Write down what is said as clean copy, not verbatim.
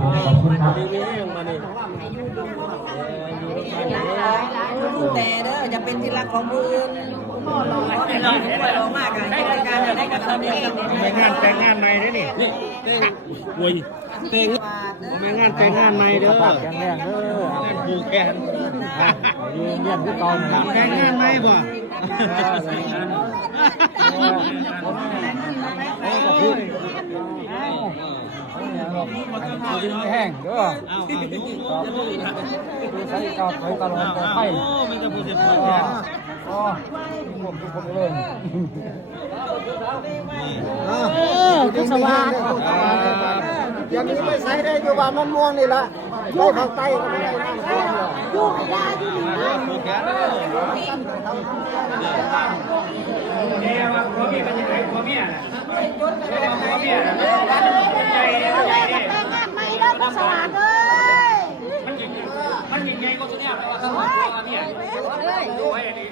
ครับผมขอบคุณครับ ดีๆยังมานี่ แต่เด้อจะเป็นที่รักของผู้อื่นพ่อรอให้เราช่วยเรามากกันในการให้กับเราเอง แต่งงานใหม่เด้อนี่เต้งโวยเต้งแต่งงานใหม่เด้อ แข็งแรงเด้อ ผูกแขน ยืนเยี่ยมที่กอง แต่งงานใหม่บ่ ยืนแห้งเด้อใช้กาวไฟตลอดไฟ มันจะพูดจะพูด อ๋อทุกคนเลย กุศวาส อย่างนี้ไม่ใช้ได้อยู่บ้านมันม่วงนี่ละไม่เข้าใต้ก็ไม่ได้นั่งคนเดียว อยู่กับยาอยู่นี่นะ ผูกแขนเด้อเนี่ยว่าผัวเมียเป็นยังไงผัวเมียน่ะผัวเมียน่ะใจใจ แต่งงานใหม่แล้วกุศวาสเลย มันยิงไงก็สุดยอดเลยว่าเขาผัวเมียดูไว้ดี